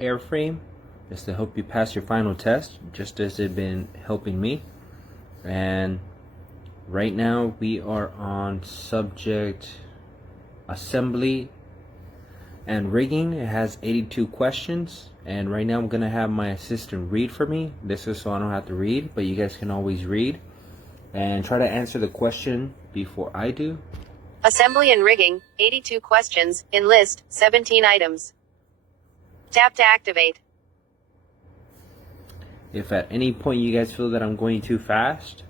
Airframe is to help you pass your final test, just as it's been helping me. And right now we are on subject assembly and rigging. It has 82 questions, and right now I'm gonna have my assistant read for me. This is so I don't have to read, but you guys can always read and try to answer the question before I do. Assembly and rigging, 82 questions, in list, 17 items. Tap to activate. If at any point you guys feel that I'm going too fast,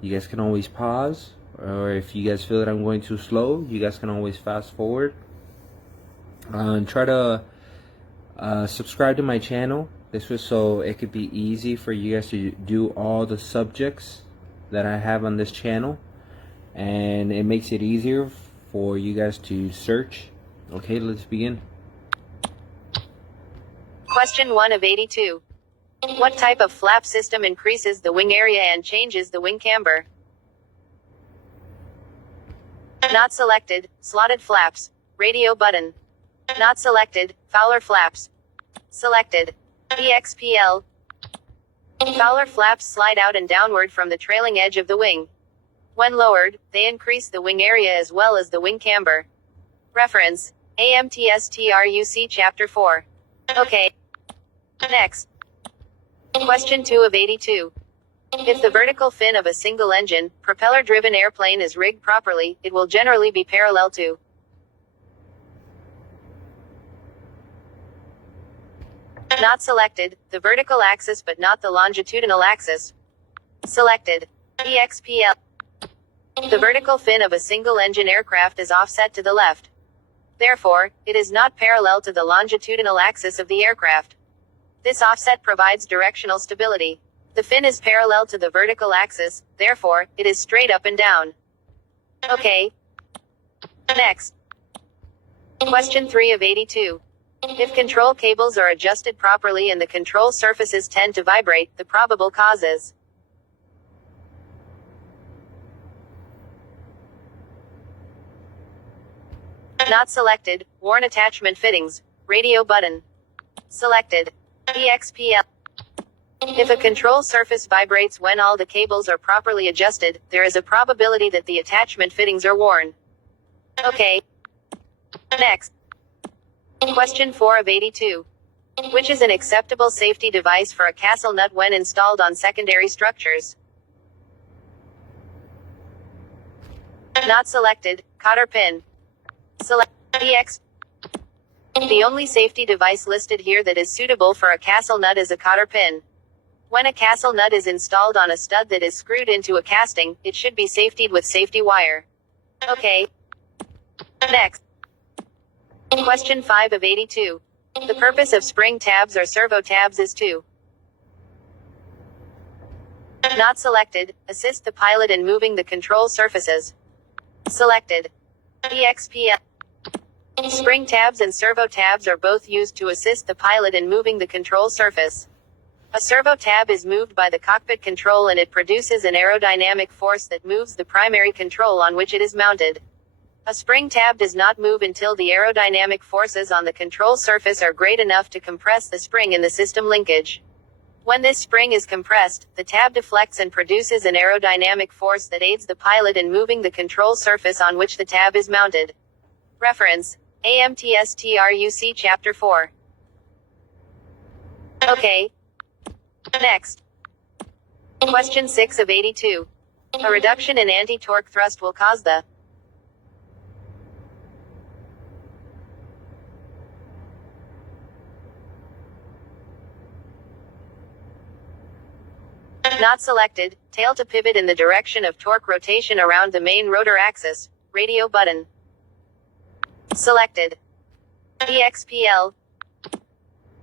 you guys can always pause, or if you guys feel that I'm going too slow, you guys can always fast forward. And try to subscribe to my channel. This was so it could be easy for you guys to do all the subjects that I have on this channel, and it makes it easier for you guys to search. Okay, let's begin. Question 1 of 82. What type of flap system increases the wing area and changes the wing camber? Not selected, slotted flaps, radio button. Not selected, Fowler flaps. Selected, EXPL. Fowler flaps slide out and downward from the trailing edge of the wing. When lowered, they increase the wing area as well as the wing camber. Reference, AMTSTRUC Chapter 4. Okay. Next. Question 2 of 82. If the vertical fin of a single engine, propeller-driven airplane is rigged properly, it will generally be parallel to not selected, the vertical axis but not the longitudinal axis. Selected, EXPL. The vertical fin of a single-engine aircraft is offset to the left. Therefore, it is not parallel to the longitudinal axis of the aircraft. This offset provides directional stability. The fin is parallel to the vertical axis, therefore, it is straight up and down. Okay. Next. Question 3 of 82. If control cables are adjusted properly and the control surfaces tend to vibrate, the probable cause is not selected, worn attachment fittings, radio button. Selected, EXPL. If a control surface vibrates when all the cables are properly adjusted, there is a probability that the attachment fittings are worn. Okay. Next. Question 4 of 82. Which is an acceptable safety device for a castle nut when installed on secondary structures? Not selected, cotter pin. Select EX. The only safety device listed here that is suitable for a castle nut is a cotter pin. When a castle nut is installed on a stud that is screwed into a casting, it should be safetied with safety wire. Okay. Next. Question 5 of 82. The purpose of spring tabs or servo tabs is to not selected, assist the pilot in moving the control surfaces. Selected, EXPL. Spring tabs and servo tabs are both used to assist the pilot in moving the control surface. A servo tab is moved by the cockpit control and it produces an aerodynamic force that moves the primary control on which it is mounted. A spring tab does not move until the aerodynamic forces on the control surface are great enough to compress the spring in the system linkage. When this spring is compressed, the tab deflects and produces an aerodynamic force that aids the pilot in moving the control surface on which the tab is mounted. Reference, AMTSTRUC Chapter 4. Okay. Next. Question 6 of 82. A reduction in anti-torque thrust will cause the not selected, tail to pivot in the direction of torque rotation around the main rotor axis, radio button. Selected, EXPL.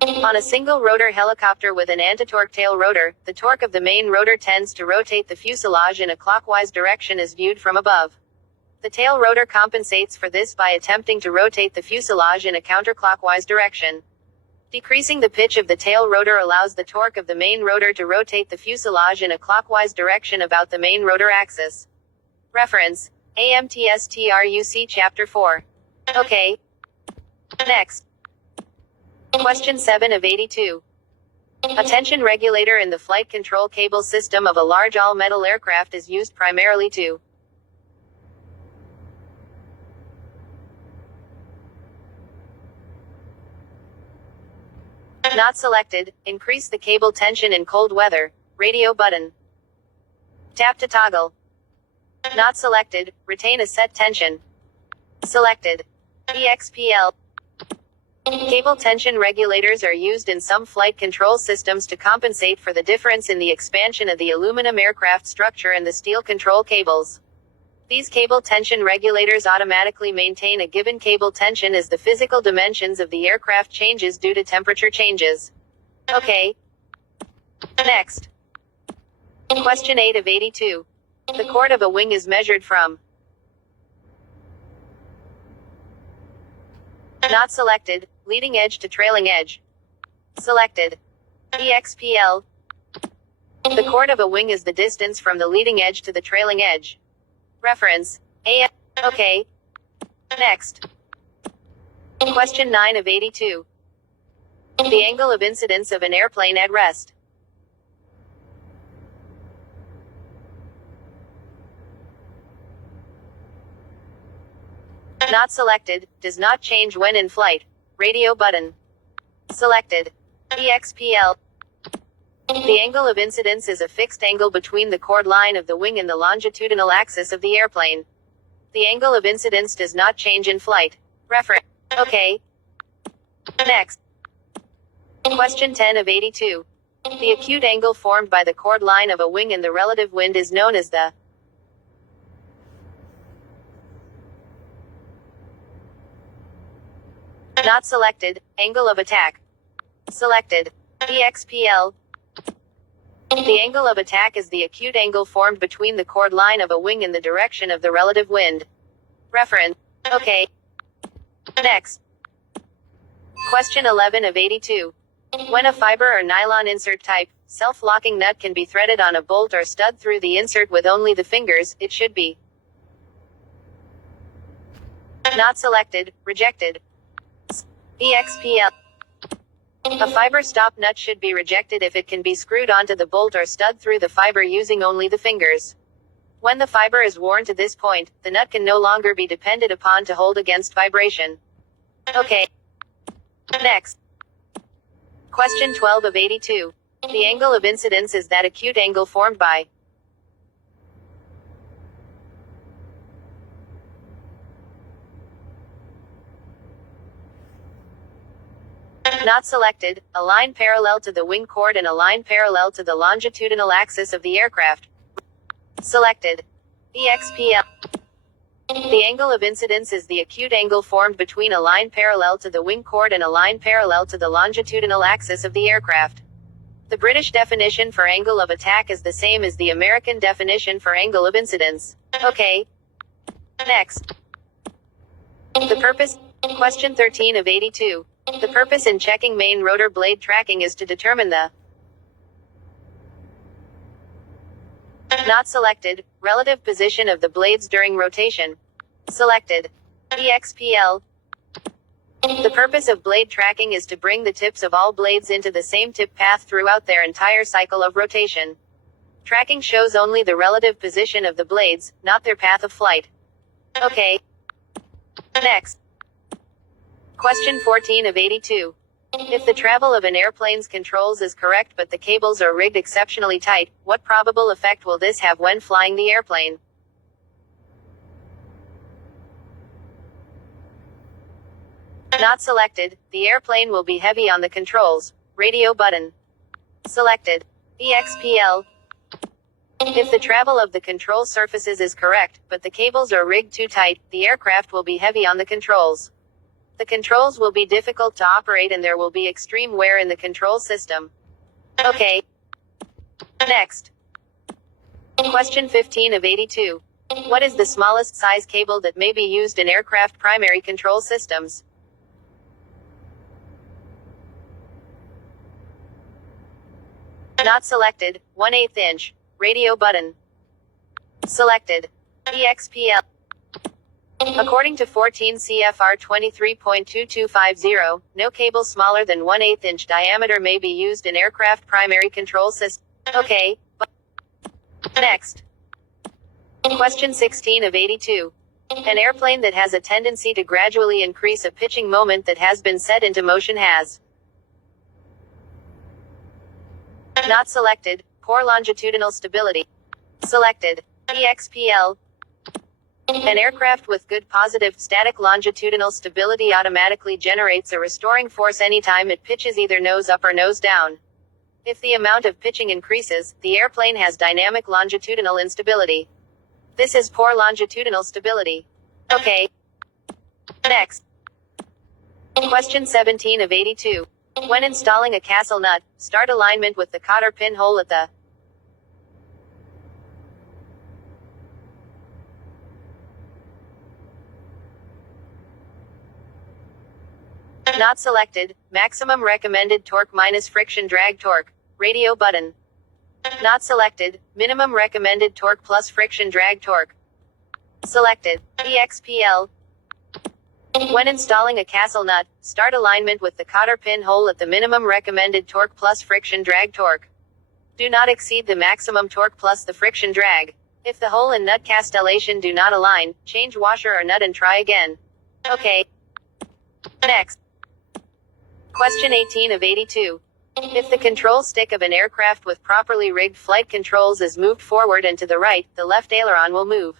On a single rotor helicopter with an antitorque tail rotor, the torque of the main rotor tends to rotate the fuselage in a clockwise direction as viewed from above. The tail rotor compensates for this by attempting to rotate the fuselage in a counterclockwise direction. Decreasing the pitch of the tail rotor allows the torque of the main rotor to rotate the fuselage in a clockwise direction about the main rotor axis. Reference, AMTSTRUC Chapter 4. Okay. Next. Question 7 of 82. A tension regulator in the flight control cable system of a large all-metal aircraft is used primarily to not selected, increase the cable tension in cold weather, radio button. Tap to toggle. Not selected, retain a set tension. Selected. EXPL. Cable tension regulators are used in some flight control systems to compensate for the difference in the expansion of the aluminum aircraft structure and the steel control cables. These cable tension regulators automatically maintain a given cable tension as the physical dimensions of the aircraft changes due to temperature changes. Okay. Next. Question 8 of 82. The chord of a wing is measured from not selected, leading edge to trailing edge. Selected. EXPL. The chord of a wing is the distance from the leading edge to the trailing edge. Reference. A. Okay. Next. Question 9 of 82. The angle of incidence of an airplane at rest. Not selected, does not change when in flight. Radio button. Selected. EXPL. The angle of incidence is a fixed angle between the chord line of the wing and the longitudinal axis of the airplane. The angle of incidence does not change in flight. Reference. Okay. Next. Question 10 of 82. The acute angle formed by the chord line of a wing and the relative wind is known as the not selected, angle of attack. Selected. EXPL. The angle of attack is the acute angle formed between the chord line of a wing and the direction of the relative wind. Reference. Okay. Next. Question 11 of 82. When a fiber or nylon insert type, self-locking nut can be threaded on a bolt or stud through the insert with only the fingers, it should be not selected, rejected. EXPL. A fiber stop nut should be rejected if it can be screwed onto the bolt or stud through the fiber using only the fingers. When the fiber is worn to this point, the nut can no longer be depended upon to hold against vibration. Okay. Next. Question 12 of 82. The angle of incidence is that acute angle formed by not selected, a line parallel to the wing chord and a line parallel to the longitudinal axis of the aircraft. Selected. EXPL. The angle of incidence is the acute angle formed between a line parallel to the wing chord and a line parallel to the longitudinal axis of the aircraft. The British definition for angle of attack is the same as the American definition for angle of incidence. Okay. Next. The purpose. Question 13 of 82. The purpose in checking main rotor blade tracking is to determine the not selected, relative position of the blades during rotation. Selected. EXPL. The purpose of blade tracking is to bring the tips of all blades into the same tip path throughout their entire cycle of rotation. Tracking shows only the relative position of the blades, not their path of flight. Okay. Next. Question 14 of 82. If the travel of an airplane's controls is correct but the cables are rigged exceptionally tight, what probable effect will this have when flying the airplane? Not selected, the airplane will be heavy on the controls. Radio button. Selected. EXPL. If the travel of the control surfaces is correct, but the cables are rigged too tight, the aircraft will be heavy on the controls. The controls will be difficult to operate and there will be extreme wear in the control system. Okay. Next. Question 15 of 82. What is the smallest size cable that may be used in aircraft primary control systems? Not selected, 1/8 inch. Radio button. Selected. EXPL. According to 14 CFR 23.2250, no cable smaller than 1/8 inch diameter may be used in aircraft primary control system. Okay. Next. Question 16 of 82. An airplane that has a tendency to gradually increase a pitching moment that has been set into motion has. Not selected. Poor longitudinal stability. Selected. EXPL. An aircraft with good positive static longitudinal stability automatically generates a restoring force anytime it pitches either nose up or nose down. If the amount of pitching increases, the airplane has dynamic longitudinal instability. This is poor longitudinal stability. Okay. Next. Question 17 of 82. When installing a castle nut, start alignment with the cotter pin hole at the Not selected. Maximum recommended torque minus friction drag torque. Radio button. Not selected. Minimum recommended torque plus friction drag torque. Selected. EXPL. When installing a castle nut, start alignment with the cotter pin hole at the minimum recommended torque plus friction drag torque. Do not exceed the maximum torque plus the friction drag. If the hole and nut castellation do not align, change washer or nut and try again. Okay. Next. Question 18 of 82. If the control stick of an aircraft with properly rigged flight controls is moved forward and to the right, the left aileron will move.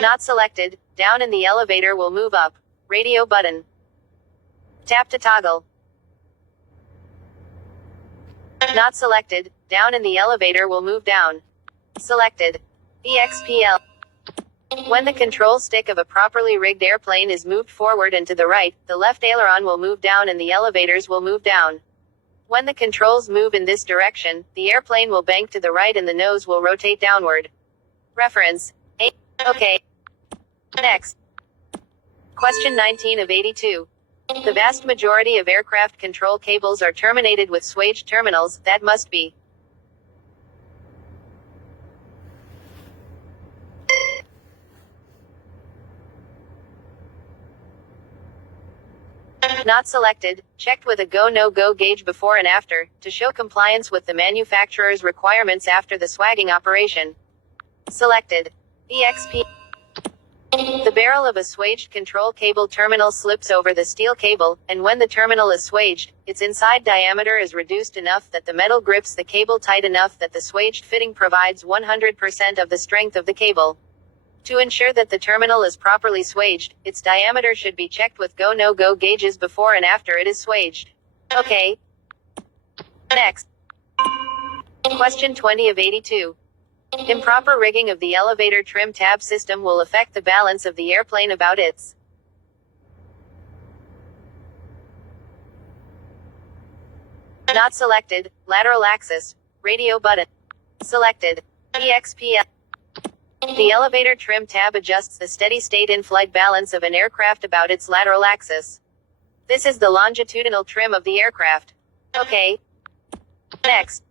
Not selected. Down and the elevator will move up. Radio button. Tap to toggle. Not selected. Down and the elevator will move down. Selected. EXPL. When the control stick of a properly rigged airplane is moved forward and to the right, the left aileron will move down and the elevators will move down. When the controls move in this direction, the airplane will bank to the right and the nose will rotate downward. Reference. Okay. Next. Question 19 of 82. The vast majority of aircraft control cables are terminated with swaged terminals. That must be. Not selected. Checked with a go/no-go gauge before and after, to show compliance with the manufacturer's requirements after the swagging operation. Selected. EXP. The barrel of a swaged control cable terminal slips over the steel cable, and when the terminal is swaged, its inside diameter is reduced enough that the metal grips the cable tight enough that the swaged fitting provides 100% of the strength of the cable. To ensure that the terminal is properly swaged, its diameter should be checked with go/no-go gauges before and after it is swaged. Okay. Next. Question 20 of 82. Improper rigging of the elevator trim tab system will affect the balance of the airplane about its. Not selected. Lateral axis. Radio button. Selected. EXPL. The elevator trim tab adjusts the steady state in-flight balance of an aircraft about its lateral axis. This is the longitudinal trim of the aircraft. Okay. Next.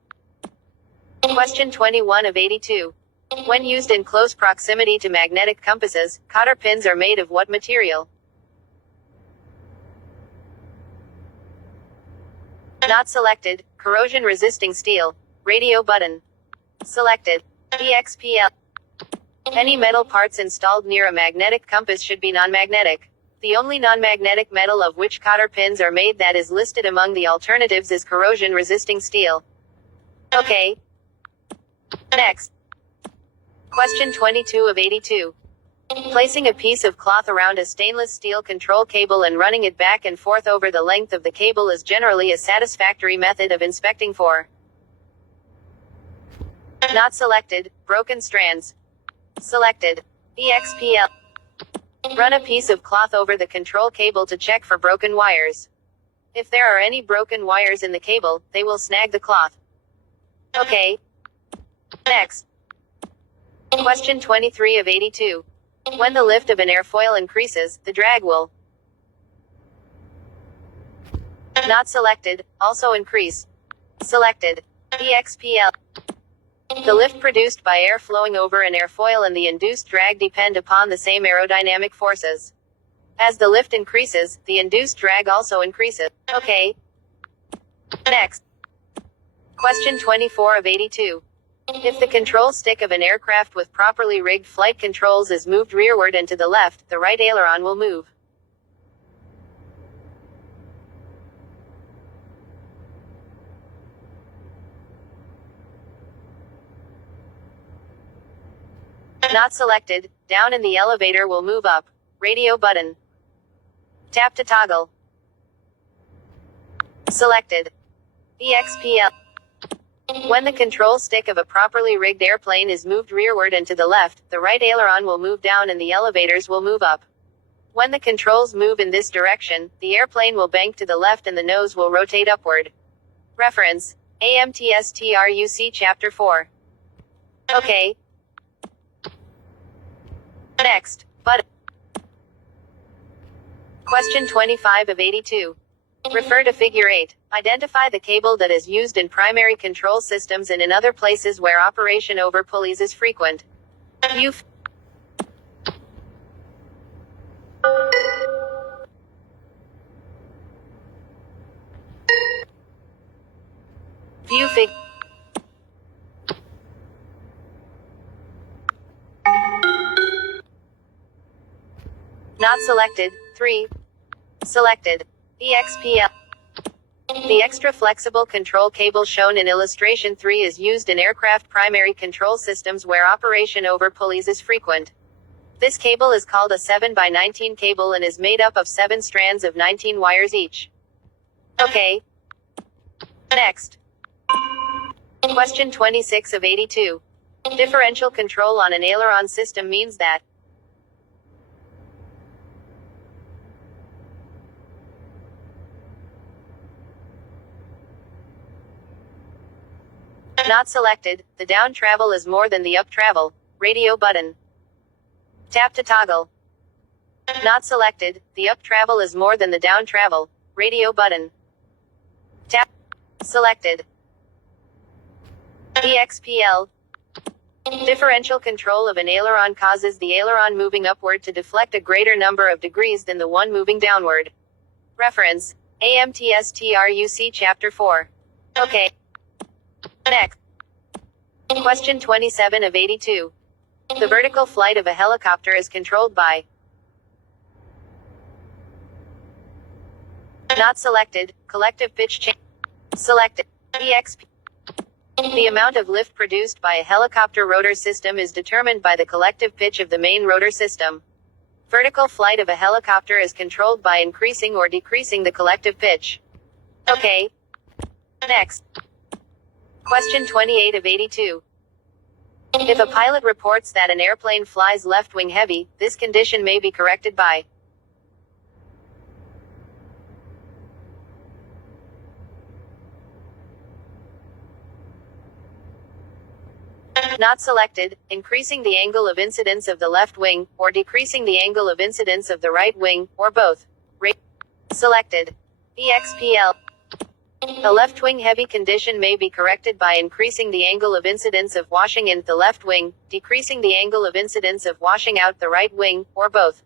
Question 21 of 82. When used in close proximity to magnetic compasses, cotter pins are made of what material? Not selected. Corrosion-resisting steel. Radio button. Selected. EXPL. Any metal parts installed near a magnetic compass should be non-magnetic. The only non-magnetic metal of which cotter pins are made that is listed among the alternatives is corrosion-resisting steel. Okay. Next. Question 22 of 82. Placing a piece of cloth around a stainless steel control cable and running it back and forth over the length of the cable is generally a satisfactory method of inspecting for. Not selected. Broken strands. Selected. EXPL. Run a piece of cloth over the control cable to check for broken wires. If there are any broken wires in the cable, they will snag the cloth. Okay. Next. Question 23 of 82. When the lift of an airfoil increases, the drag will. Not selected. Also increase. Selected. EXPL. The lift produced by air flowing over an airfoil and the induced drag depend upon the same aerodynamic forces. As the lift increases, the induced drag also increases. Okay. Next. Question 24 of 82. If the control stick of an aircraft with properly rigged flight controls is moved rearward and to the left, the right aileron will move. Not selected. Down and the elevator will move up. Radio button. Tap to toggle. Selected. EXPL. When the control stick of a properly rigged airplane is moved rearward and to the left, the right aileron will move down and the elevators will move up. When the controls move in this direction, the airplane will bank to the left and the nose will rotate upward. Reference: AMTSTRUC Chapter 4. Okay. Next. But. Question 25 of 82. Refer to Figure 8. Identify the cable that is used in primary control systems and in other places where operation over pulleys is frequent. View Fig. Not selected. 3. Selected. EXPL. The extra flexible control cable shown in illustration 3 is used in aircraft primary control systems where operation over pulleys is frequent. This cable is called a 7x19 cable and is made up of 7 strands of 19 wires each. Okay. Next. Question 26 of 82. Differential control on an aileron system means that not selected. The down travel is more than the up travel. Radio button. Tap to toggle. Not selected. The up travel is more than the down travel. Radio button. Tap. Selected. EXPL. Differential control of an aileron causes the aileron moving upward to deflect a greater number of degrees than the one moving downward. Reference: AMTSTRUC Chapter 4. Okay. Next. Question 27 of 82. The vertical flight of a helicopter is controlled by. Not selected. Collective pitch change. Selected. EXP. The amount of lift produced by a helicopter rotor system is determined by the collective pitch of the main rotor system. Vertical flight of a helicopter is controlled by increasing or decreasing the collective pitch. Okay. Next. Question 28 of 82. If a pilot reports that an airplane flies left wing heavy, this condition may be corrected by. Not selected. Increasing the angle of incidence of the left wing, or decreasing the angle of incidence of the right wing, or both. Selected. EXPL. A left wing heavy condition may be corrected by increasing the angle of incidence of washing in the left wing, decreasing the angle of incidence of washing out the right wing, or both.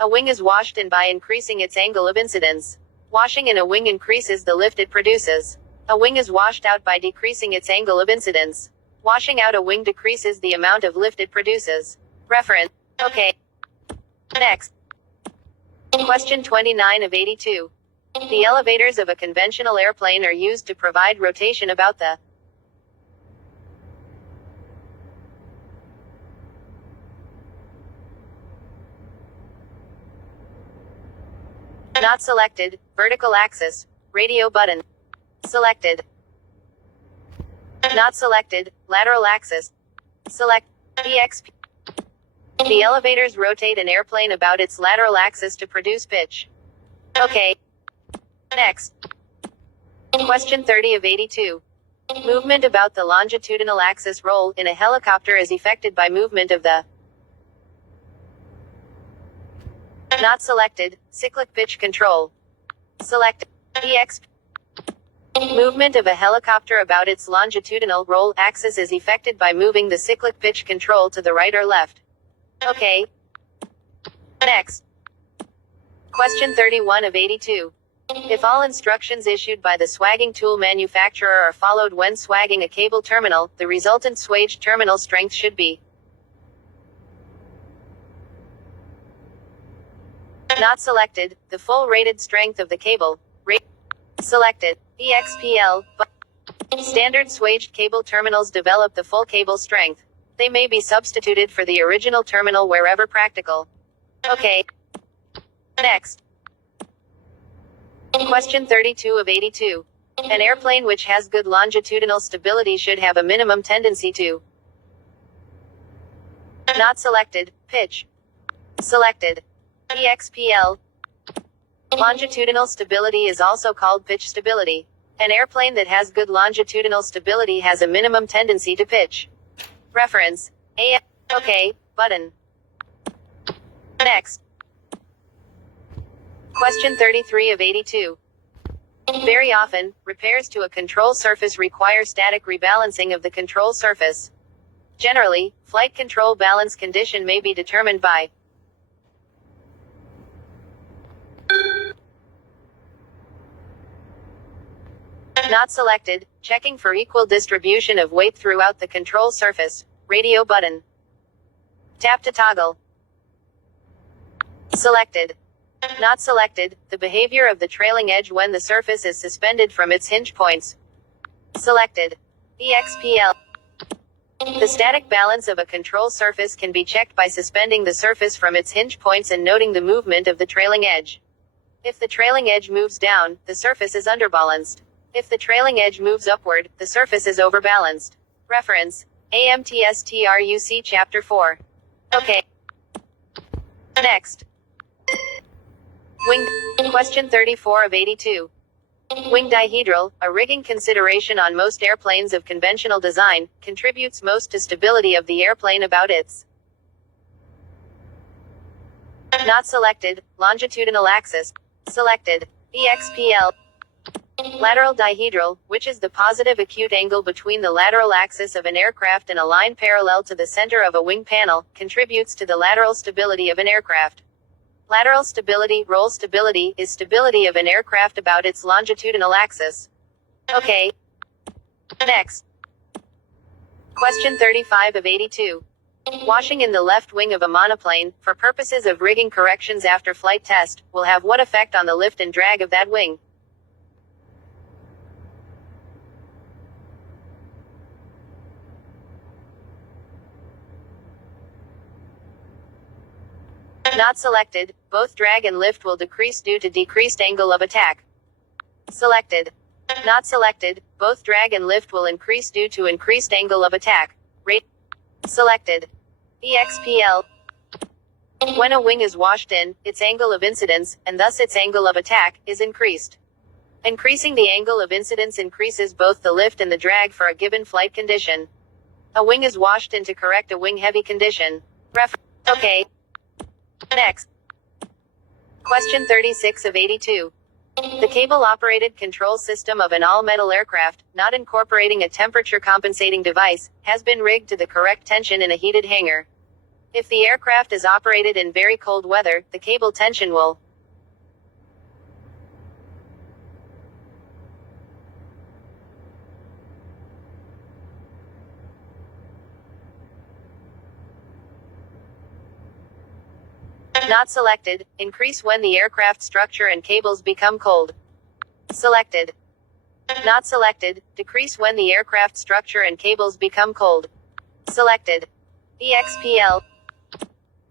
A wing is washed in by increasing its angle of incidence. Washing in a wing increases the lift it produces. A wing is washed out by decreasing its angle of incidence. Washing out a wing decreases the amount of lift it produces. Reference. Okay. Next. Question 29 of 82. The elevators of a conventional airplane are used to provide rotation about the. Not selected. Vertical axis. Radio button. Selected. Not selected. Lateral axis. Select. EXP. The elevators rotate an airplane about its lateral axis to produce pitch. Okay. Next. Question 30 of 82. Movement about the longitudinal axis roll in a helicopter is effected by movement of the. Not selected. Cyclic pitch control. Selected. EXP. Movement of a helicopter about its longitudinal roll axis is effected by moving the cyclic pitch control to the right or left. Okay. Next. Question 31 of 82. If all instructions issued by the swagging tool manufacturer are followed when swagging a cable terminal, the resultant swaged terminal strength should be not selected, the full rated strength of the cable. Selected. EXPL. Standard swaged cable terminals develop the full cable strength. They may be substituted for the original terminal wherever practical. Okay. Next. Question 32 of 82. An airplane which has good longitudinal stability should have a minimum tendency to not selected, pitch. Selected. EXPL. Longitudinal stability is also called pitch stability. An airplane that has good longitudinal stability has a minimum tendency to pitch. Reference. OK, button. Next. Question 33 of 82. Very often, repairs to a control surface require static rebalancing of the control surface. Generally, flight control balance condition may be determined by not selected, checking for equal distribution of weight throughout the control surface, radio button. Tap to toggle. Selected. Not selected, the behavior of the trailing edge when the surface is suspended from its hinge points. Selected. EXPL. The static balance of a control surface can be checked by suspending the surface from its hinge points and noting the movement of the trailing edge. If the trailing edge moves down, the surface is underbalanced. If the trailing edge moves upward, the surface is overbalanced. Reference. AMTSTRUC Chapter 4. Okay. Next. Wing. Question 34 of 82. Wing dihedral, a rigging consideration on most airplanes of conventional design, contributes most to stability of the airplane about its not selected, longitudinal axis. Selected. EXPL. Lateral dihedral, which is the positive acute angle between the lateral axis of an aircraft and a line parallel to the center of a wing panel, contributes to the lateral stability of an aircraft. Lateral stability, roll stability, is stability of an aircraft about its longitudinal axis. Okay. Next. Question 35 of 82. Washing in the left wing of a monoplane, for purposes of rigging corrections after flight test, will have what effect on the lift and drag of that wing? Not selected, both drag and lift will decrease due to decreased angle of attack. Selected. Not selected, both drag and lift will increase due to increased angle of attack. Rate. Selected. EXPL. When a wing is washed in, its angle of incidence, and thus its angle of attack, is increased. Increasing the angle of incidence increases both the lift and the drag for a given flight condition. A wing is washed in to correct a wing-heavy condition. Okay. Next. Question 36 of 82. The cable-operated control system of an all-metal aircraft, not incorporating a temperature-compensating device, has been rigged to the correct tension in a heated hangar. If the aircraft is operated in very cold weather, the cable tension will not selected, increase when the aircraft structure and cables become cold. Selected. Not selected, decrease when the aircraft structure and cables become cold. Selected. EXPL.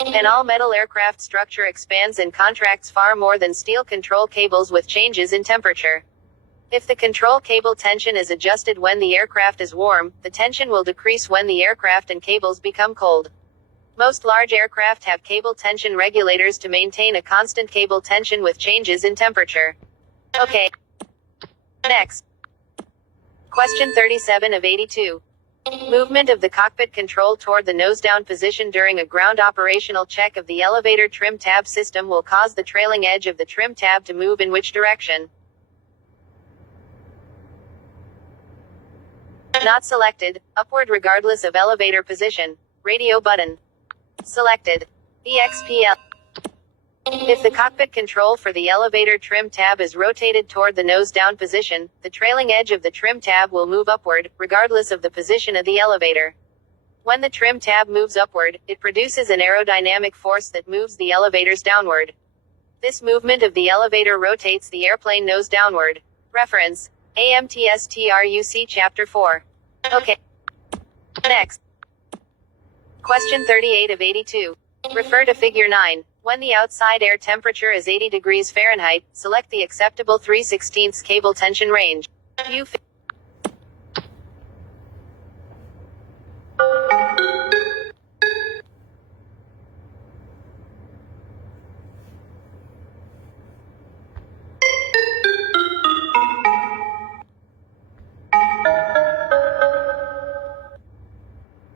An all-metal aircraft structure expands and contracts far more than steel control cables with changes in temperature. If the control cable tension is adjusted when the aircraft is warm, the tension will decrease when the aircraft and cables become cold. Most large aircraft have cable tension regulators to maintain a constant cable tension with changes in temperature. Okay. Next. Question 37 of 82. Movement of the cockpit control toward the nose-down position during a ground operational check of the elevator trim tab system will cause the trailing edge of the trim tab to move in which direction? Not selected. Upward regardless of elevator position. Radio button. Selected. EXPL. If the cockpit control for the elevator trim tab is rotated toward the nose down position, the trailing edge of the trim tab will move upward, regardless of the position of the elevator. When the trim tab moves upward, it produces an aerodynamic force that moves the elevators downward. This movement of the elevator rotates the airplane nose downward. Reference: AMTSTRUC Chapter 4. Okay. Next. Question 38 of 82. Refer to Figure 9. When the outside air temperature is 80 degrees Fahrenheit, select the acceptable 3/16 cable tension range.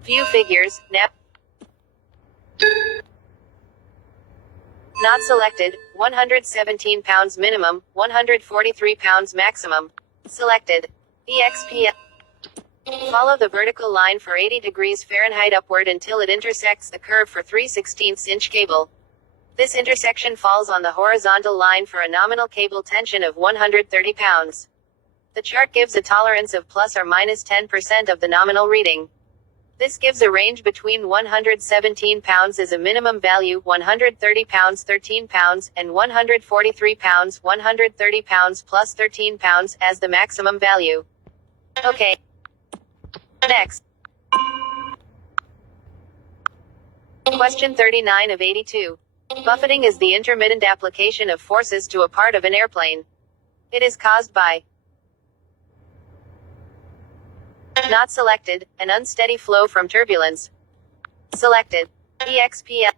View figures. Not selected. 117 pounds minimum, 143 pounds maximum. Selected. EXPL. Follow the vertical line for 80 degrees Fahrenheit upward until it intersects the curve for 3/16 inch cable. This intersection falls on the horizontal line for a nominal cable tension of 130 pounds. The chart gives a tolerance of plus or minus 10% of the nominal reading. This gives a range between 117 pounds as a minimum value, 130 pounds 13 pounds, and 143 pounds 130 pounds plus 13 pounds as the maximum value. Okay. Next. Question 39 of 82. Buffeting is the intermittent application of forces to a part of an airplane. It is caused by not selected, an unsteady flow from turbulence. Selected. EXPL.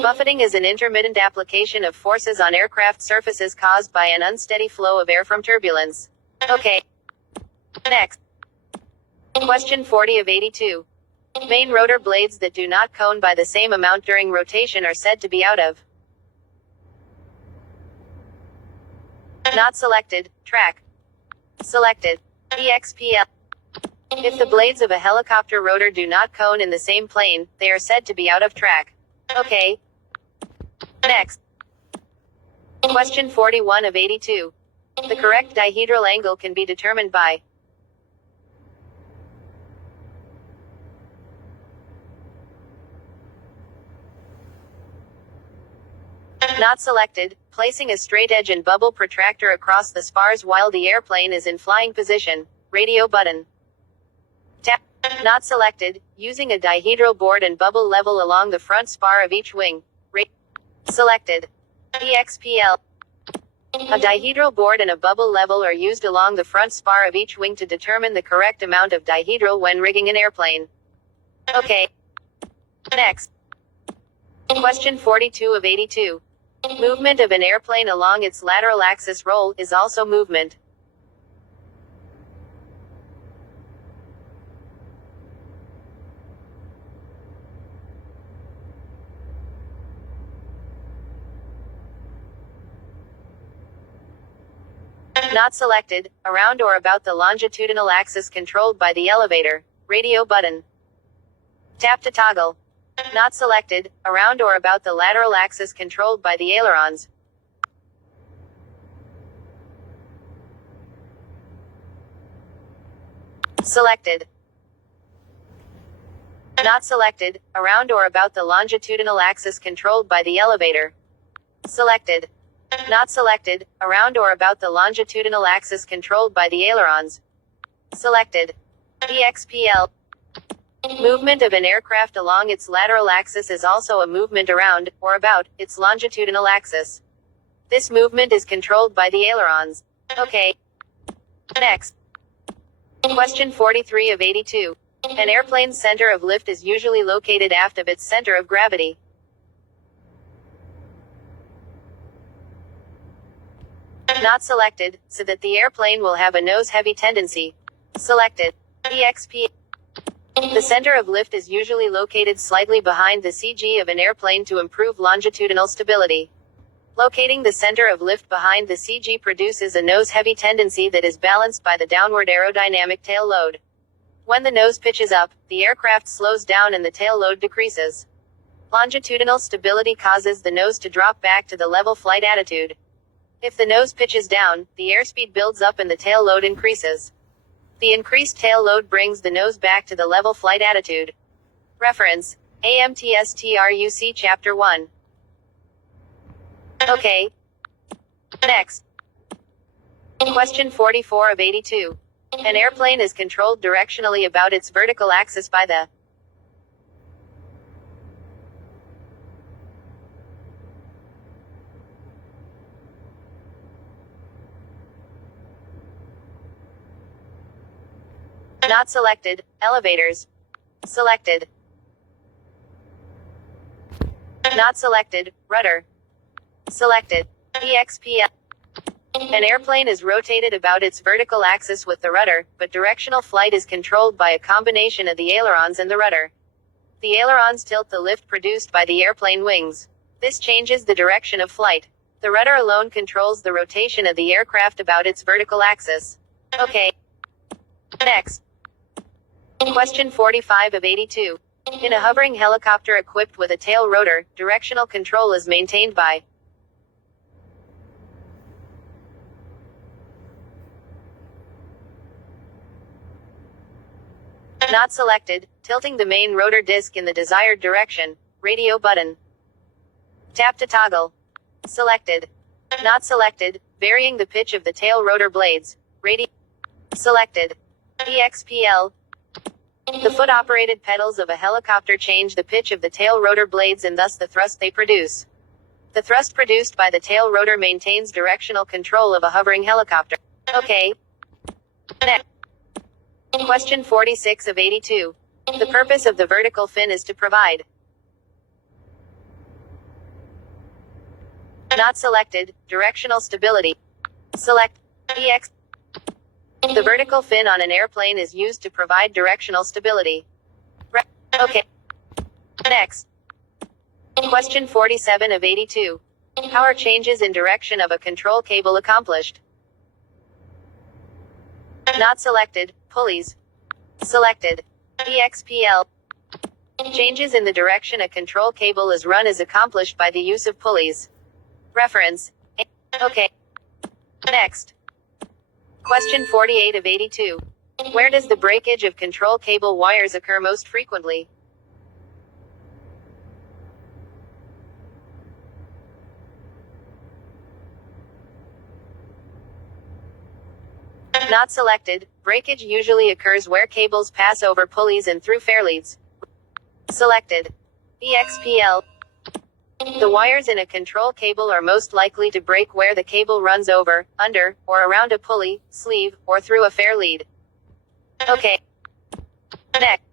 Buffeting is an intermittent application of forces on aircraft surfaces caused by an unsteady flow of air from turbulence. Okay. Next. Question 40 of 82. Main rotor blades that do not cone by the same amount during rotation are said to be out of not selected, track. Selected. EXPL. If the blades of a helicopter rotor do not cone in the same plane, they are said to be out of track. Okay. Next. Question 41 of 82. The correct dihedral angle can be determined by not selected, placing a straight edge and bubble protractor across the spars while the airplane is in flying position. Radio button. Tap. Not selected, using a dihedral board and bubble level along the front spar of each wing. Selected. EXPL. A dihedral board and a bubble level are used along the front spar of each wing to determine the correct amount of dihedral when rigging an airplane. Okay. Next. Question 42 of 82. Movement of an airplane along its lateral axis roll is also movement. Not selected, around or about the longitudinal axis controlled by the elevator. Radio button. Tap to toggle. Not selected, around or about the lateral axis controlled by the ailerons. Selected. Not selected, around or about the longitudinal axis controlled by the elevator. Selected. Not selected, around or about the longitudinal axis controlled by the ailerons. Selected. EXPL. Movement of an aircraft along its lateral axis is also a movement around, or about, its longitudinal axis. This movement is controlled by the ailerons. Okay. Next. Question 43 of 82. An airplane's center of lift is usually located aft of its center of gravity. Not selected, so that the airplane will have a nose-heavy tendency. Selected. EXP. The center of lift is usually located slightly behind the CG of an airplane to improve longitudinal stability. Locating the center of lift behind the CG produces a nose-heavy tendency that is balanced by the downward aerodynamic tail load. When the nose pitches up, the aircraft slows down and the tail load decreases. Longitudinal stability causes the nose to drop back to the level flight attitude. If the nose pitches down, the airspeed builds up and the tail load increases. The increased tail load brings the nose back to the level flight attitude. Reference: AMTSTRUC Chapter 1. Okay. Next. Question 44 of 82. An airplane is controlled directionally about its vertical axis by the not selected, elevators. Selected. Not selected, rudder. Selected. EXPL. An airplane is rotated about its vertical axis with the rudder, but directional flight is controlled by a combination of the ailerons and the rudder. The ailerons tilt the lift produced by the airplane wings. This changes the direction of flight. The rudder alone controls the rotation of the aircraft about its vertical axis. Okay. Next. Question 45 of 82. In a hovering helicopter equipped with a tail rotor, directional control is maintained by not selected, tilting the main rotor disc in the desired direction, radio button. Tap to toggle. Selected. Not selected, varying the pitch of the tail rotor blades, radio. Selected. EXPL. The foot-operated pedals of a helicopter change the pitch of the tail rotor blades and thus the thrust they produce. The thrust produced by the tail rotor maintains directional control of a hovering helicopter. Okay. Next. Question 46 of 82. The purpose of the vertical fin is to provide not selected, directional stability. Select. EX. The vertical fin on an airplane is used to provide directional stability. Okay. Next. Question 47 of 82. How are changes in direction of a control cable accomplished? Not selected, pulleys. Selected. EXPL. Changes in the direction a control cable is run is accomplished by the use of pulleys. Reference. Okay. Next. Question 48 of 82. Where does the breakage of control cable wires occur most frequently? Not selected, breakage usually occurs where cables pass over pulleys and through fairleads. Selected. EXPL. The wires in a control cable are most likely to break where the cable runs over, under, or around a pulley, sleeve, or through a fairlead. Okay. Next.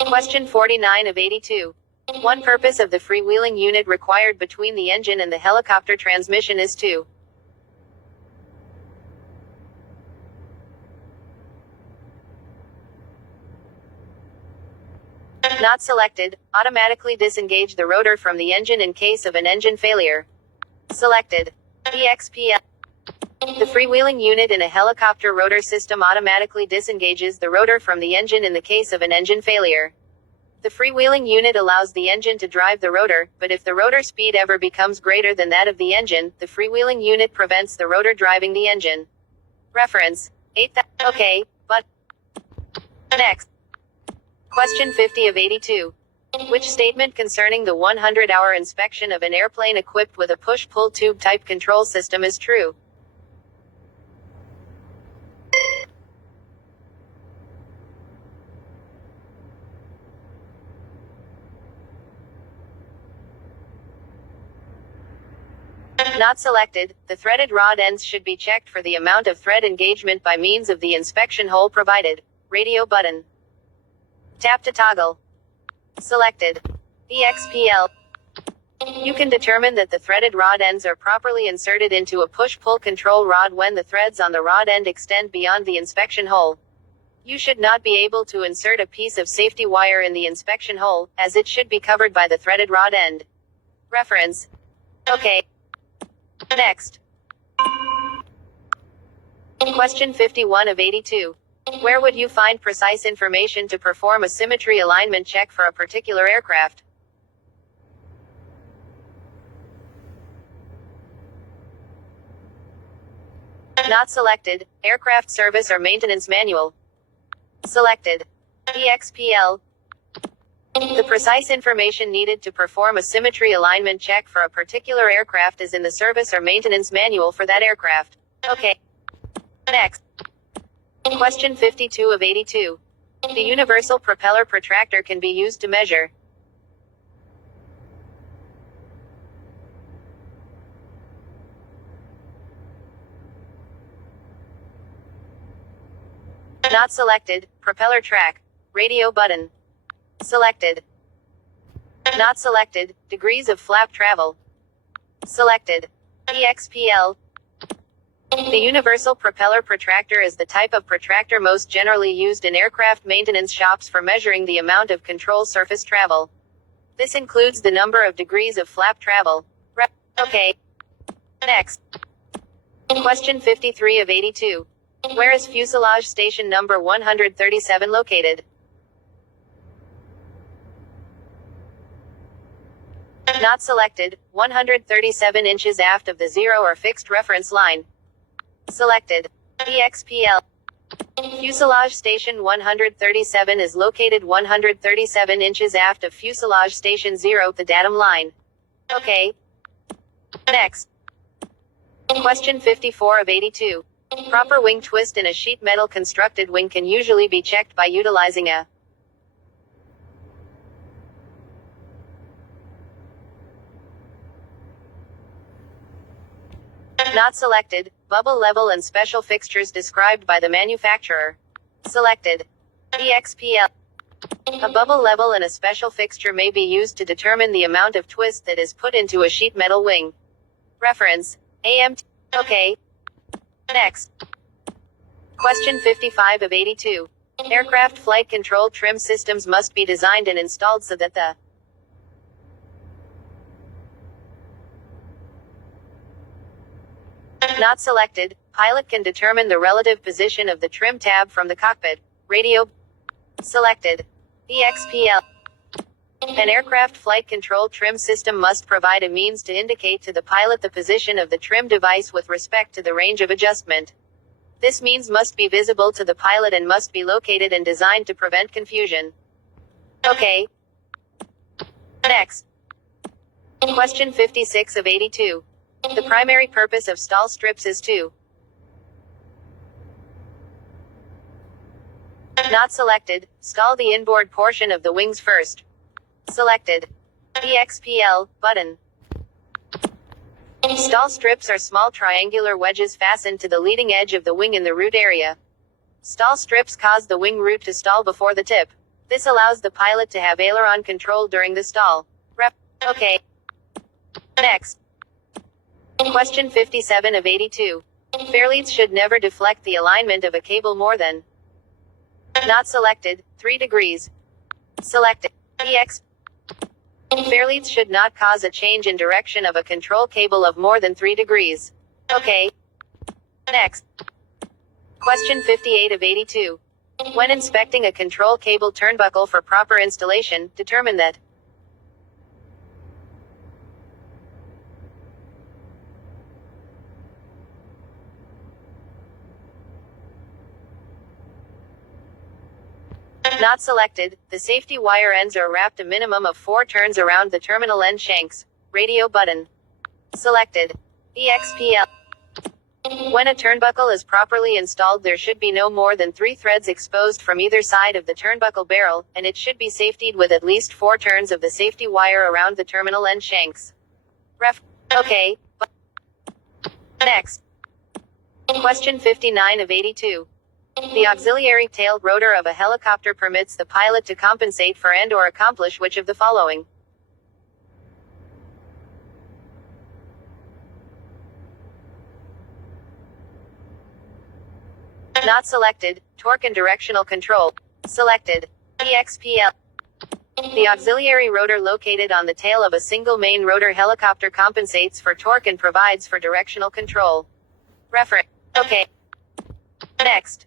Question 49 of 82. One purpose of the freewheeling unit required between the engine and the helicopter transmission is to not selected, automatically disengage the rotor from the engine in case of an engine failure. Selected. EXPL. The freewheeling unit in a helicopter rotor system automatically disengages the rotor from the engine in the case of an engine failure. The freewheeling unit allows the engine to drive the rotor, but if the rotor speed ever becomes greater than that of the engine, the freewheeling unit prevents the rotor driving the engine. Reference. 8000. Okay, but next. Question 50 of 82. Which statement concerning the 100-hour inspection of an airplane equipped with a push-pull tube type control system is true? Not selected, the threaded rod ends should be checked for the amount of thread engagement by means of the inspection hole provided. Radio button. Tap to toggle. Selected. EXPL. You can determine that the threaded rod ends are properly inserted into a push-pull control rod when the threads on the rod end extend beyond the inspection hole. You should not be able to insert a piece of safety wire in the inspection hole, as it should be covered by the threaded rod end. Reference. Okay. Next. Question 51 of 82. Where would you find precise information to perform a symmetry alignment check for a particular aircraft? Not selected. Aircraft Service or Maintenance Manual. Selected. EXPL. The precise information needed to perform a symmetry alignment check for a particular aircraft is in the Service or Maintenance Manual for that aircraft. Okay. Next. Question 52 of 82. The universal propeller protractor can be used to measure. Not selected. Propeller track. Radio button. Selected. Not selected. Degrees of flap travel. Selected. EXPL. The universal propeller protractor is the type of protractor most generally used in aircraft maintenance shops for measuring the amount of control surface travel. This includes the number of degrees of flap travel. Okay. Next. Question 53 of 82. Where is fuselage station number 137 located? Not selected. 137 inches aft of the zero or fixed reference line. Selected. EXPL. Fuselage station 137 is located 137 inches aft of fuselage station 0, the datum line. Okay. Next. Question 54 of 82. Proper wing twist in a sheet metal constructed wing can usually be checked by utilizing a Not selected. Bubble level and special fixtures described by the manufacturer. Selected. EXPL. A bubble level and a special fixture may be used to determine the amount of twist that is put into a sheet metal wing. Reference. AMT. Okay. Next. Question 55 of 82. Aircraft flight control trim systems must be designed and installed so that the Not selected. Pilot can determine the relative position of the trim tab from the cockpit. Radio. Selected. EXPL. An aircraft flight control trim system must provide a means to indicate to the pilot the position of the trim device with respect to the range of adjustment. This means must be visible to the pilot and must be located and designed to prevent confusion. Okay. Next. Question 56 of 82. The primary purpose of stall strips is to Not selected. Stall the inboard portion of the wings first. Selected. EXPL button. Stall strips are small triangular wedges fastened to the leading edge of the wing in the root area. Stall strips cause the wing root to stall before the tip. This allows the pilot to have aileron control during the stall. Okay. Next. Question 57 of 82. Fairleads should never deflect the alignment of a cable more than Not selected. 3 degrees. Selected. EX. Fairleads should not cause a change in direction of a control cable of more than 3 degrees. Okay. Next. Question 58 of 82. When inspecting a control cable turnbuckle for proper installation, determine that Not selected. The safety wire ends are wrapped a minimum of 4 turns around the terminal end shanks. Radio button. Selected. EXPL. When a turnbuckle is properly installed, there should be no more than 3 threads exposed from either side of the turnbuckle barrel, and it should be safetied with at least 4 turns of the safety wire around the terminal end shanks. Okay. Next. Question 59 of 82. The auxiliary tail rotor of a helicopter permits the pilot to compensate for and/or accomplish which of the following? Not selected. Torque and directional control. Selected. EXPL. The auxiliary rotor located on the tail of a single main rotor helicopter compensates for torque and provides for directional control. Reference. Okay. Next.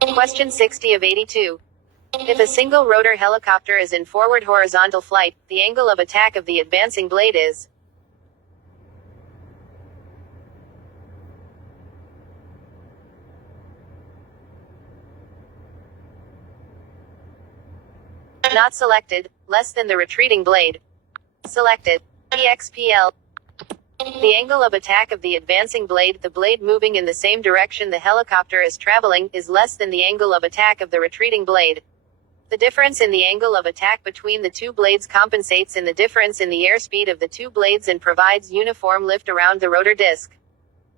Question 60 of 82. If a single rotor helicopter is in forward horizontal flight, the angle of attack of the advancing blade is not selected, less than the retreating blade. Selected. EXPL. The angle of attack of the advancing blade, the blade moving in the same direction the helicopter is traveling, is less than the angle of attack of the retreating blade. The difference in the angle of attack between the two blades compensates in the difference in the airspeed of the two blades and provides uniform lift around the rotor disc.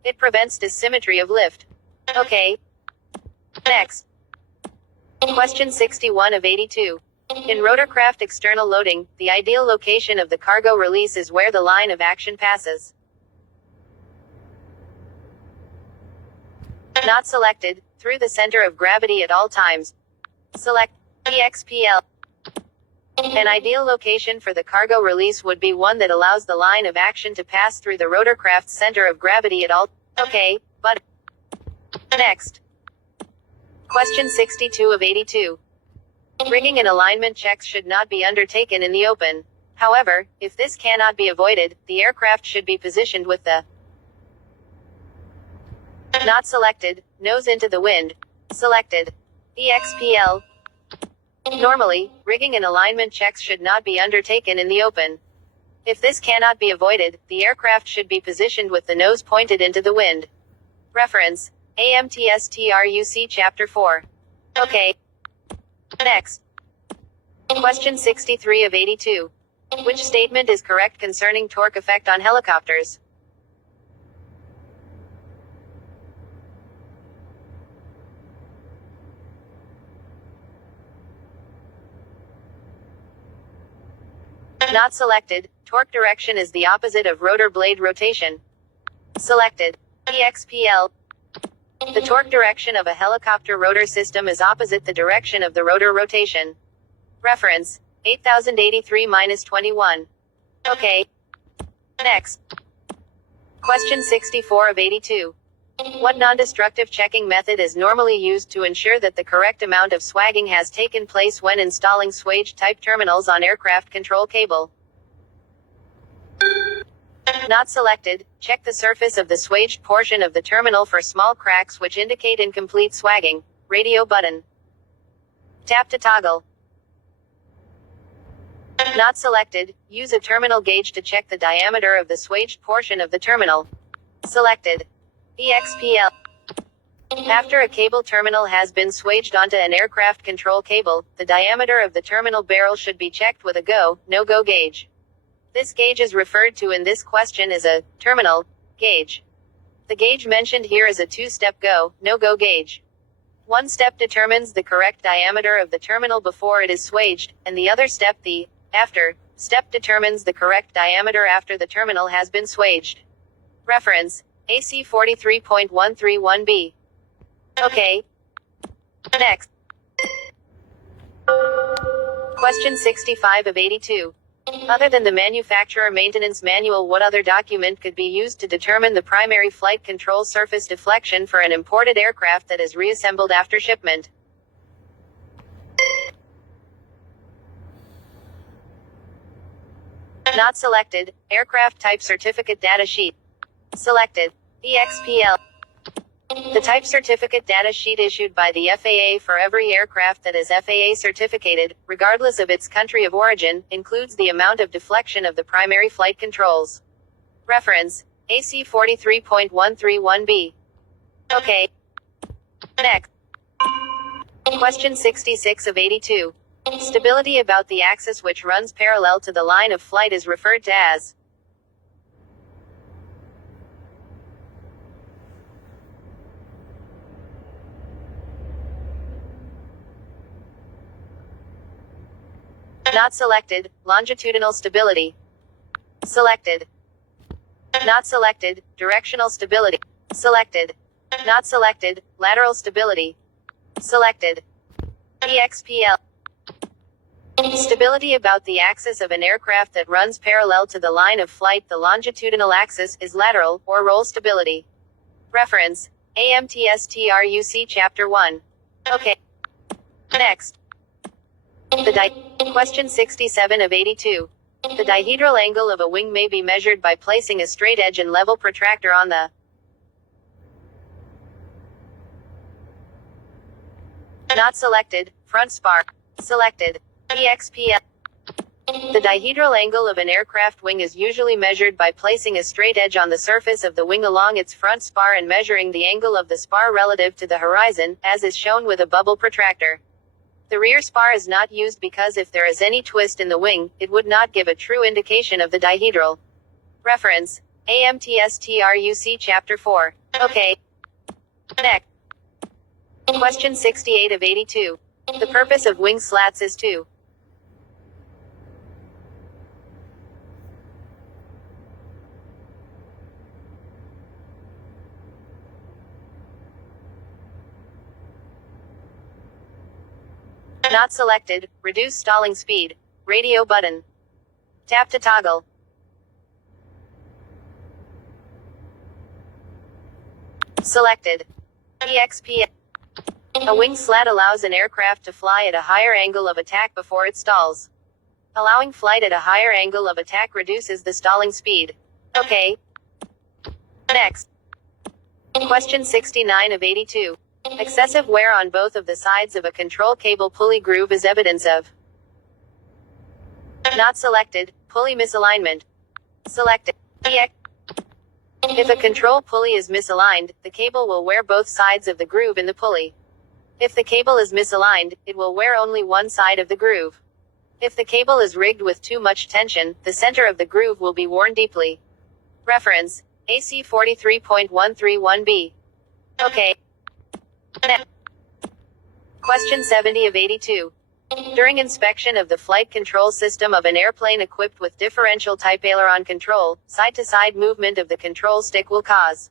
It prevents dissymmetry of lift. Okay. Next. Question 61 of 82. In rotorcraft external loading, the ideal location of the cargo release is where the line of action passes. Not selected, through the center of gravity at all times. Select EXPL. An ideal location for the cargo release would be one that allows the line of action to pass through the rotorcraft's center of gravity at all. Okay, but next. Question 62 of 82. Rigging and alignment checks should not be undertaken in the open. However, if this cannot be avoided, the aircraft should be positioned with the not selected, nose into the wind. Selected. EXPL. Normally, rigging and alignment checks should not be undertaken in the open. If this cannot be avoided, the aircraft should be positioned with the nose pointed into the wind. Reference: AMTSTRUC Chapter 4. Okay. Next. Question 63 of 82. Which statement is correct concerning torque effect on helicopters? Not selected, torque direction is the opposite of rotor blade rotation. Selected. EXPL. The torque direction of a helicopter rotor system is opposite the direction of the rotor rotation. Reference: 8083-21. Okay. Next. Question 64 of 82. What non-destructive checking method is normally used to ensure that the correct amount of swagging has taken place when installing swage-type terminals on aircraft control cable? Not selected, check the surface of the swaged portion of the terminal for small cracks which indicate incomplete swagging. Radio button. Tap to toggle. Not selected, use a terminal gauge to check the diameter of the swaged portion of the terminal. Selected. EXPL. After a cable terminal has been swaged onto an aircraft control cable, the diameter of the terminal barrel should be checked with a go, no-go gauge. This gauge is referred to in this question as a terminal gauge. The gauge mentioned here is a two-step go, no-go gauge. One step determines the correct diameter of the terminal before it is swaged, and the other step, the after step, determines the correct diameter after the terminal has been swaged. Reference: AC 43.131b. Okay. Next. Question 65 of 82. Other than the manufacturer maintenance manual, what other document could be used to determine the primary flight control surface deflection for an imported aircraft that is reassembled after shipment? Not selected, aircraft type certificate data sheet. Selected. EXPL. The type certificate data sheet issued by the FAA for every aircraft that is FAA certificated, regardless of its country of origin, includes the amount of deflection of the primary flight controls. Reference: AC 43.131b. Okay. Next. Question 66 of 82. Stability about the axis which runs parallel to the line of flight is referred to as not selected, longitudinal stability. Selected. Not selected, directional stability. Selected. Not selected, lateral stability. Selected. EXPL. Stability about the axis of an aircraft that runs parallel to the line of flight. The longitudinal axis is lateral, or roll stability. Reference: AMTSTRUC Chapter 1. Okay. Next. Question 67 of 82. The dihedral angle of a wing may be measured by placing a straight edge and level protractor on the not selected, front spar. Selected. EXPL. The dihedral angle of an aircraft wing is usually measured by placing a straight edge on the surface of the wing along its front spar and measuring the angle of the spar relative to the horizon, as is shown with a bubble protractor. The rear spar is not used because if there is any twist in the wing, it would not give a true indication of the dihedral. Reference. AMTSTRUC Chapter 4. Okay. Next. Question 68 of 82. The purpose of wing slats is to not selected, reduce stalling speed, radio button. Tap to toggle. Selected. EXP. A wing slat allows an aircraft to fly at a higher angle of attack before it stalls. Allowing flight at a higher angle of attack reduces the stalling speed. Okay. Next. Question 69 of 82. Excessive wear on both of the sides of a control cable pulley groove is evidence of not selected, pulley misalignment. Selected. If a control pulley is misaligned, the cable will wear both sides of the groove in the pulley. If the cable is misaligned, it will wear only one side of the groove. If the cable is rigged with too much tension, the center of the groove will be worn deeply. Reference. AC 43.131b. Okay. Question 70 of 82. During inspection of the flight control system of an airplane equipped with differential type aileron control, side-to-side movement of the control stick will cause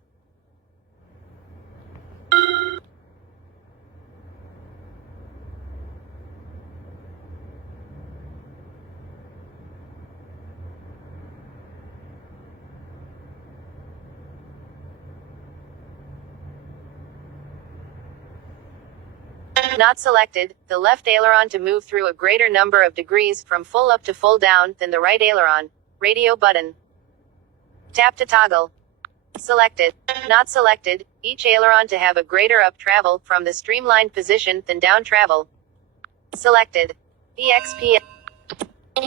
not selected, the left aileron to move through a greater number of degrees from full up to full down than the right aileron. Radio button. Tap to toggle. Selected. Not selected, each aileron to have a greater up travel from the streamlined position than down travel. Selected. EXP.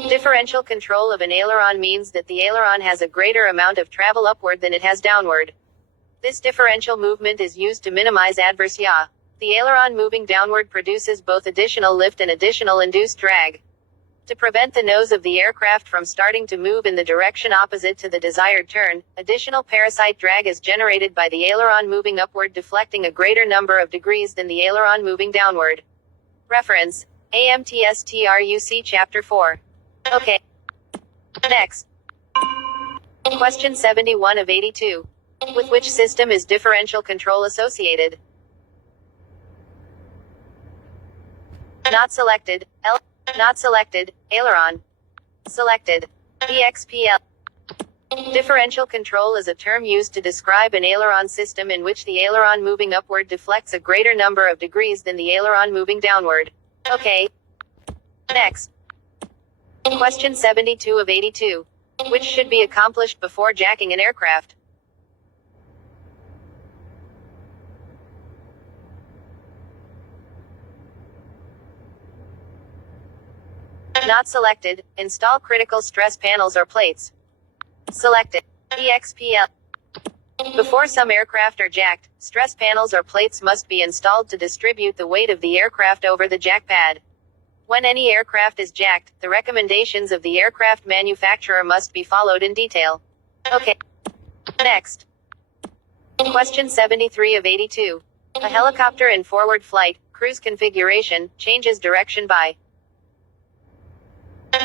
Differential control of an aileron means that the aileron has a greater amount of travel upward than it has downward. This differential movement is used to minimize adverse yaw. The aileron moving downward produces both additional lift and additional induced drag. To prevent the nose of the aircraft from starting to move in the direction opposite to the desired turn, additional parasite drag is generated by the aileron moving upward, deflecting a greater number of degrees than the aileron moving downward. Reference. AMTSTRUC Chapter 4. Okay. Next. Question 71 of 82. With which system is differential control associated? Not selected, not selected, aileron. Selected. EXPL. Differential control is a term used to describe an aileron system in which the aileron moving upward deflects a greater number of degrees than the aileron moving downward. Okay. Next. Question 72 of 82. Which should be accomplished before jacking an aircraft? Not selected, install critical stress panels or plates. Selected. EXPL. Before some aircraft are jacked, stress panels or plates must be installed to distribute the weight of the aircraft over the jack pad. When any aircraft is jacked, the recommendations of the aircraft manufacturer must be followed in detail. Okay. Next. Question 73 of 82. A helicopter in forward flight, cruise configuration, changes direction by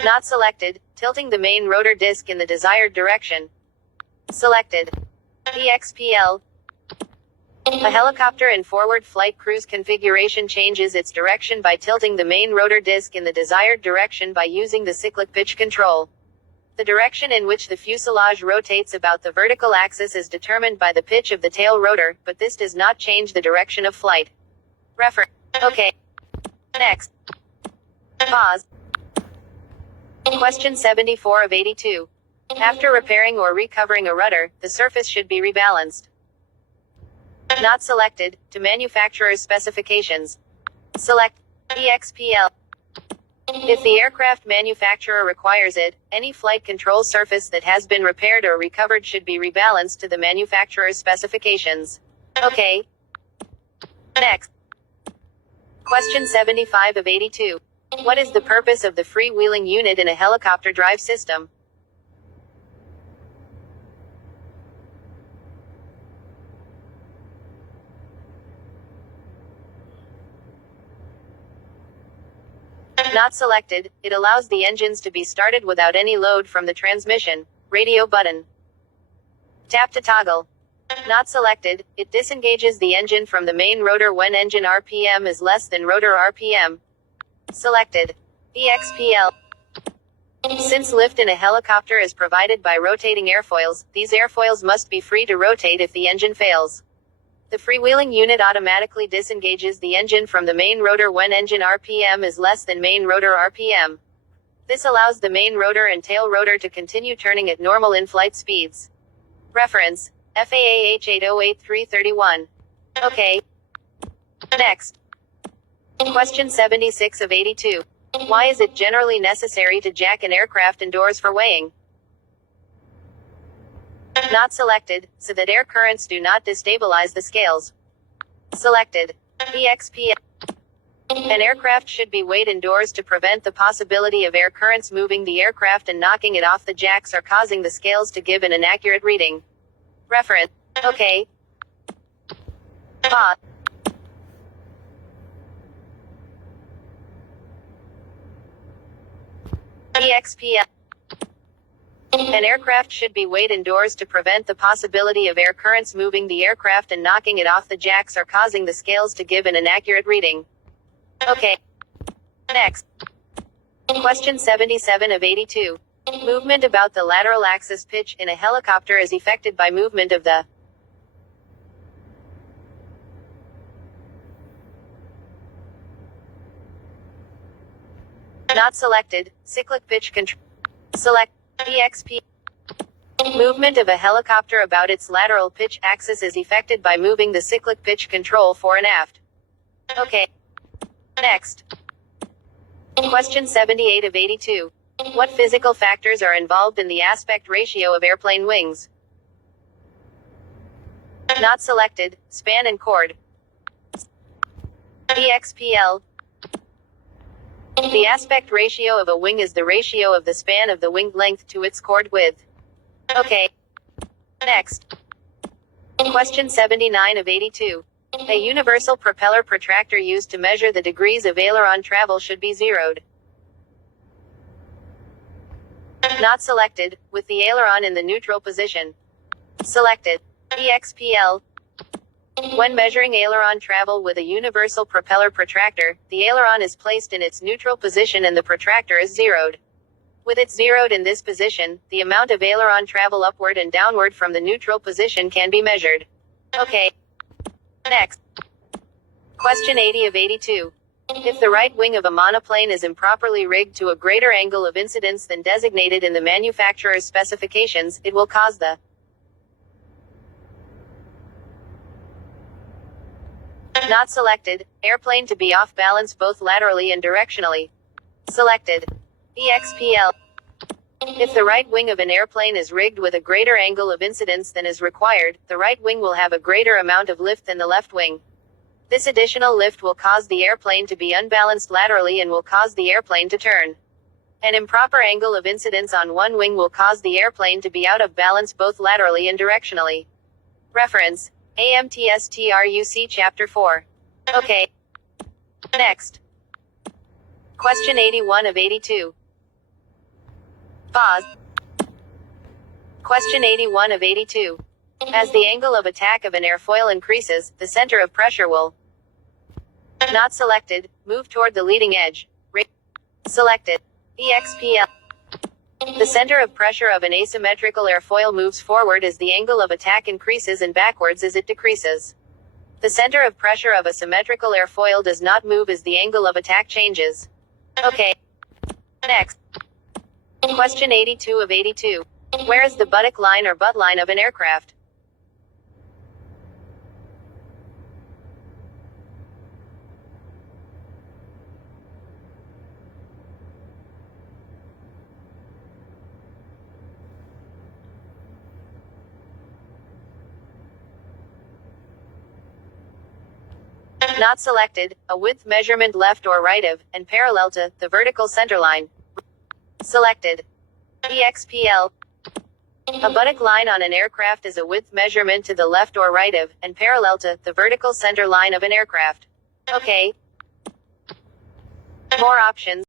not selected, tilting the main rotor disc in the desired direction. Selected. EXPL. A helicopter in forward flight cruise configuration changes its direction by tilting the main rotor disc in the desired direction by using the cyclic pitch control. The direction in which the fuselage rotates about the vertical axis is determined by the pitch of the tail rotor, but this does not change the direction of flight. Okay. Next. Pause. Question 74 of 82. After repairing or recovering a rudder, the surface should be rebalanced. Not selected. To manufacturer's specifications. Select EXPL. If the aircraft manufacturer requires it, any flight control surface that has been repaired or recovered should be rebalanced to the manufacturer's specifications. Okay. Next. Question 75 of 82. What is the purpose of the freewheeling unit in a helicopter drive system? Not selected. It allows the engines to be started without any load from the transmission. Radio button. Tap to toggle. Not selected. It disengages the engine from the main rotor when engine RPM is less than rotor RPM. Selected. EXPL. Since lift in a helicopter is provided by rotating airfoils, these airfoils must be free to rotate if the engine fails. The freewheeling unit automatically disengages the engine from the main rotor when engine RPM is less than main rotor RPM. This allows the main rotor and tail rotor to continue turning at normal in-flight speeds. Reference: FAA H808331. Okay. Next. Question 76 of 82. Why is it generally necessary to jack an aircraft indoors for weighing? Not selected, so that air currents do not destabilize the scales. Selected. EXP. An aircraft should be weighed indoors to prevent the possibility of air currents moving the aircraft and knocking it off the jacks or causing the scales to give an inaccurate reading. Reference. Okay. Pause. EXP. An aircraft should be weighed indoors to prevent the possibility of air currents moving the aircraft and knocking it off the jacks or causing the scales to give an inaccurate reading. Okay. Next. Question 77 of 82. Movement about the lateral axis pitch in a helicopter is effected by movement of the Not selected. Cyclic pitch control. Select EXP. Movement of a helicopter about its lateral pitch axis is effected by moving the cyclic pitch control fore and aft. Okay. Next. Question 78 of 82. What physical factors are involved in the aspect ratio of airplane wings? Not selected. Span and chord. EXPL. The aspect ratio of a wing is the ratio of the span of the wing length to its chord width. Okay. Next. Question 79 of 82. A universal propeller protractor used to measure the degrees of aileron travel should be zeroed. Not selected, with the aileron in the neutral position. Selected. EXPL. When measuring aileron travel with a universal propeller protractor, the aileron is placed in its neutral position and the protractor is zeroed. With it zeroed in this position, the amount of aileron travel upward and downward from the neutral position can be measured. Okay. Next. Question 80 of 82. If the right wing of a monoplane is improperly rigged to a greater angle of incidence than designated in the manufacturer's specifications, it will cause the Not selected, airplane to be off balance both laterally and directionally. Selected. EXPL. If the right wing of an airplane is rigged with a greater angle of incidence than is required, the right wing will have a greater amount of lift than the left wing. This additional lift will cause the airplane to be unbalanced laterally and will cause the airplane to turn. An improper angle of incidence on one wing will cause the airplane to be out of balance both laterally and directionally. Reference: AMTSTRUC Chapter 4. Okay. Next. Question 81 of 82. Pause. Question 81 of 82. As the angle of attack of an airfoil increases, the center of pressure will Not selected, move toward the leading edge. Selected. EXPL. The center of pressure of an asymmetrical airfoil moves forward as the angle of attack increases and backwards as it decreases. The center of pressure of a symmetrical airfoil does not move as the angle of attack changes. Okay. Next. Question 82 of 82. Where is the buttock line or butt line of an aircraft? Not selected, a width measurement left or right of, and parallel to, the vertical center line. Selected. EXPL. A buttock line on an aircraft is a width measurement to the left or right of, and parallel to, the vertical center line of an aircraft. Okay. More options.